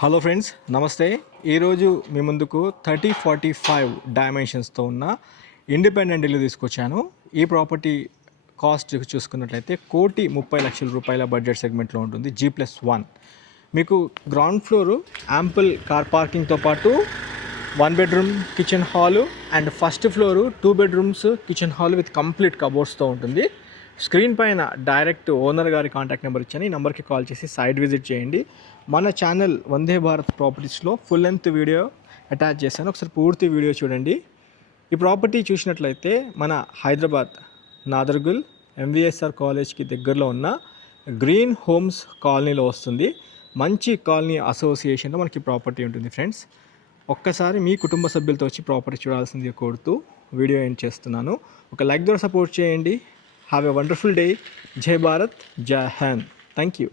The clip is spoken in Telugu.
హలో ఫ్రెండ్స్, నమస్తే. ఈరోజు మీ ముందుకు 3045 డైమెన్షన్స్తో ఉన్న ఇండిపెండెంట్ ఇల్లు తీసుకొచ్చాను. ఈ ప్రాపర్టీ కాస్ట్ చూసుకున్నట్లయితే 1,30,00,000 బడ్జెట్ సెగ్మెంట్లో ఉంటుంది. G+1 మీకు గ్రౌండ్ ఫ్లోరు యాంపుల్ కార్ పార్కింగ్తో పాటు 1 bedroom kitchen hall and first floor 2 bedrooms kitchen hall with complete కబోర్డ్స్తో ఉంటుంది. స్క్రీన్ పైన డైరెక్ట్ ఓనర్ గారి కాంటాక్ట్ నెంబర్ ఇచ్చాను. ఈ నెంబర్కి కాల్ చేసి సైట్ విజిట్ చేయండి. మన ఛానల్ వందే భారత్ ప్రాపర్టీస్లో ఫుల్ లెంత్ వీడియో అటాచ్ చేశాను, ఒకసారి పూర్తి వీడియో చూడండి. ఈ ప్రాపర్టీ చూసినట్లయితే మన హైదరాబాద్ నాదర్గుల్ MVSR కాలేజ్కి దగ్గరలో ఉన్న గ్రీన్ హోమ్స్ కాలనీలో వస్తుంది. మంచి కాలనీ అసోసియేషన్లో మనకి ప్రాపర్టీ ఉంటుంది. ఫ్రెండ్స్, ఒక్కసారి మీ కుటుంబ సభ్యులతో వచ్చి ప్రాపర్టీ చూడాల్సిందిగా కోరుతూ వీడియో ఎండ్ చేస్తున్నాను. ఒక లైక్ ద్వారా సపోర్ట్ చేయండి. Have a wonderful day. జై భారత్, జై హింద్. Thank you.